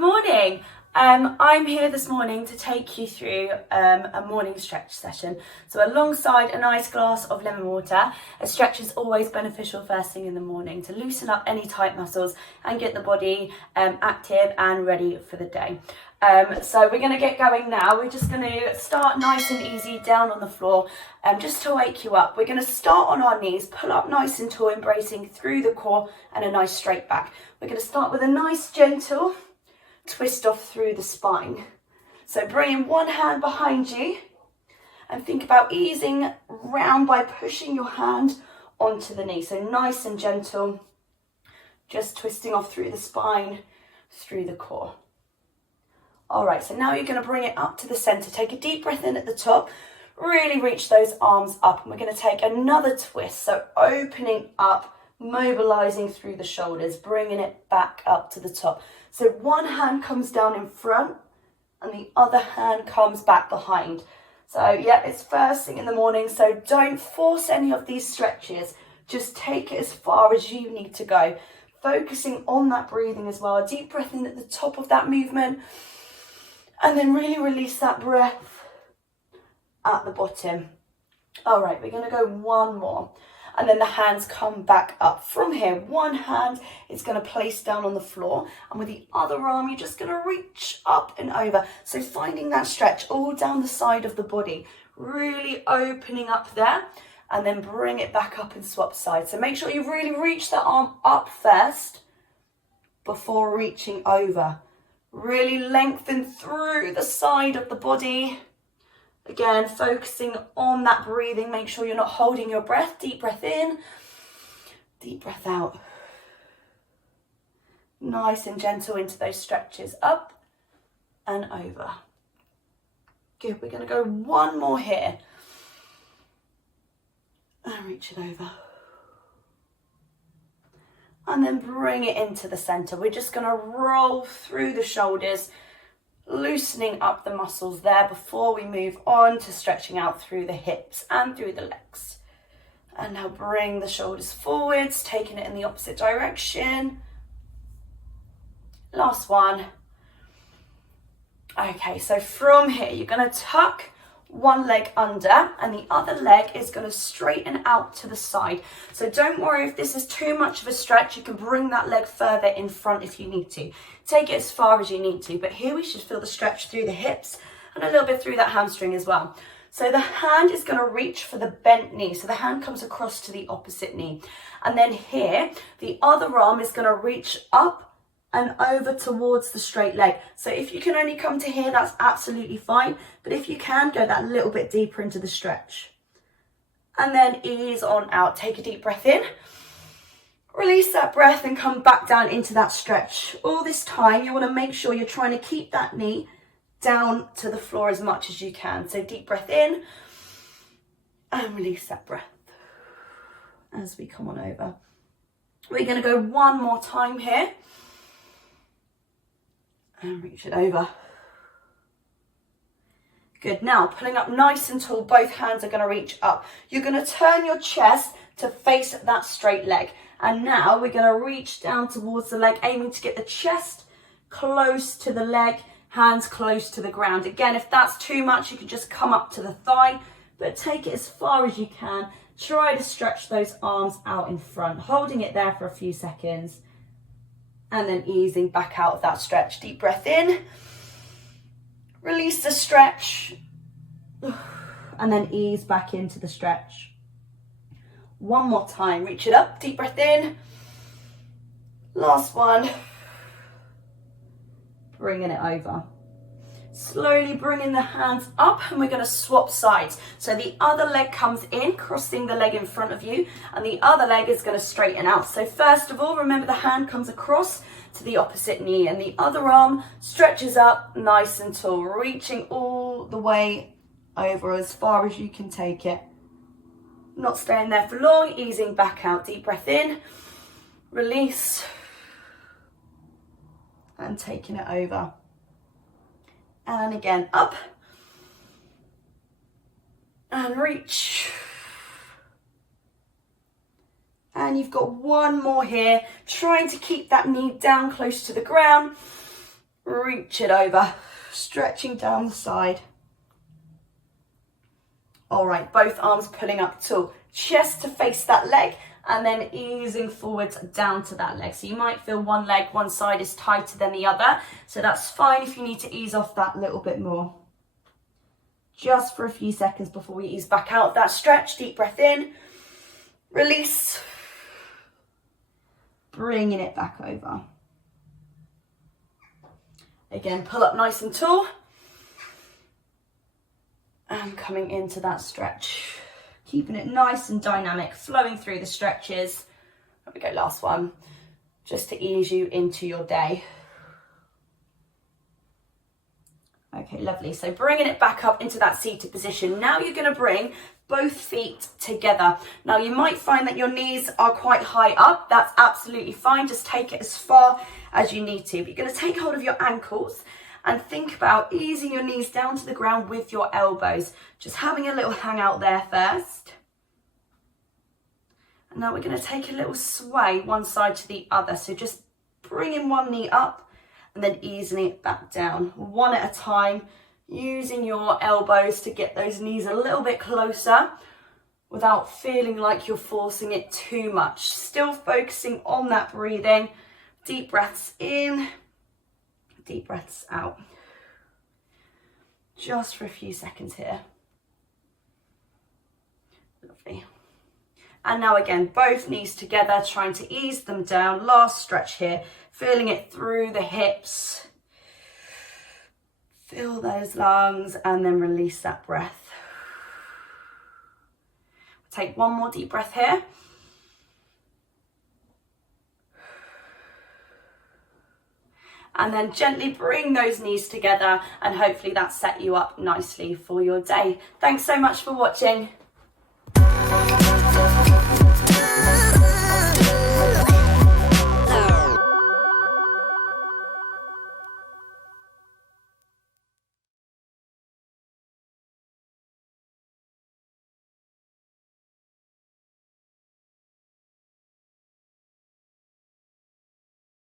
morning. I'm here this morning to take you through a morning stretch session. So alongside a nice glass of lemon water, a stretch is always beneficial first thing in the morning to loosen up any tight muscles and get the body active and ready for the day. So we're going to get going now. We're just going to start nice and easy down on the floor just to wake you up. We're going to start on our knees, pull up nice and tall, embracing through the core and a nice straight back. We're going to start with a nice gentle twist off through the spine. So bring one hand behind you and think about easing round by pushing your hand onto the knee. So nice and gentle, just twisting off through the spine, through the core. All right, so now you're going to bring it up to the center. Take a deep breath in at the top, really reach those arms up. And we're going to take another twist. So opening up, mobilizing through the shoulders, bringing it back up to the top. So one hand comes down in front and the other hand comes back behind. So yeah, it's first thing in the morning, so don't force any of these stretches. Just take it as far as you need to go. Focusing on that breathing as well. Deep breath in at the top of that movement and then really release that breath at the bottom. All right, we're going to go one more. And then the hands come back up. From here, one hand is going to place down on the floor. And with the other arm, you're just going to reach up and over. So finding that stretch all down the side of the body. Really opening up there. And then bring it back up and swap sides. So make sure you really reach that arm up first before reaching over. Really lengthen through the side of the body. Again, focusing on that breathing. Make sure you're not holding your breath. Deep breath in, deep breath out. Nice and gentle into those stretches. Up and over. Good, we're going to go one more here. And reach it over. And then bring it into the center. We're just going to roll through the shoulders, loosening up the muscles there before we move on to stretching out through the hips and through the legs. And now bring the shoulders forwards, taking it in the opposite direction. Last one. Okay, so from here, you're going to tuck one leg under and the other leg is going to straighten out to the side. So don't worry if this is too much of a stretch. You can bring that leg further in front if you need to. Take it as far as you need to, but here we should feel the stretch through the hips and a little bit through that hamstring as well. So the hand is going to reach for the bent knee. So the hand comes across to the opposite knee. And then here, the other arm is going to reach up and over towards the straight leg. So if you can only come to here, that's absolutely fine. But if you can, go that little bit deeper into the stretch. And then ease on out. Take a deep breath in. Release that breath and come back down into that stretch. All this time, you want to make sure you're trying to keep that knee down to the floor as much as you can. So deep breath in and release that breath as we come on over. We're going to go one more time here. And reach it over. Good. Now, pulling up nice and tall, both hands are going to reach up. You're going to turn your chest to face that straight leg. And now we're going to reach down towards the leg, aiming to get the chest close to the leg, hands close to the ground. Again, if that's too much, you can just come up to the thigh, but take it as far as you can. Try to stretch those arms out in front, holding it there for a few seconds. And then easing back out of that stretch. Deep breath in. Release the stretch. And then ease back into the stretch. One more time. Reach it up. Deep breath in. Last one. Bringing it over. Slowly bringing the hands up and we're going to swap sides. So the other leg comes in, crossing the leg in front of you, and the other leg is going to straighten out. So first of all, remember the hand comes across to the opposite knee and the other arm stretches up nice and tall, reaching all the way over as far as you can take it. Not staying there for long, easing back out. Deep breath in, release, and taking it over. And again, up and reach. And you've got one more here, trying to keep that knee down close to the ground. reach it over, stretching down the side. All right, both arms pulling up tall, chest to face that leg, and then easing forwards down to that leg. So you might feel one leg, one side is tighter than the other. So that's fine if you need to ease off that little bit more. Just for a few seconds before we ease back out of that stretch. Deep breath in, release, bringing it back over. Again, pull up nice and tall. And coming into that stretch. Keeping it nice and dynamic, flowing through the stretches. There we go, last one. Just to ease you into your day. Okay, lovely. So bringing it back up into that seated position. Now you're going to bring both feet together. Now you might find that your knees are quite high up. That's absolutely fine. Just take it as far as you need to. But you're going to take hold of your ankles and think about easing your knees down to the ground with your elbows. Just having a little hang out there first. And now we're going to take a little sway one side to the other. So just bringing one knee up and then easing it back down. One at a time, using your elbows to get those knees a little bit closer without feeling like you're forcing it too much. Still focusing on that breathing. Deep breaths in. Deep breaths out. Just for a few seconds here. Lovely. And now again, both knees together, trying to ease them down. Last stretch here, feeling it through the hips. Fill those lungs and then release that breath. Take one more deep breath here. And then gently bring those knees together, and hopefully that set you up nicely for your day. Thanks so much for watching.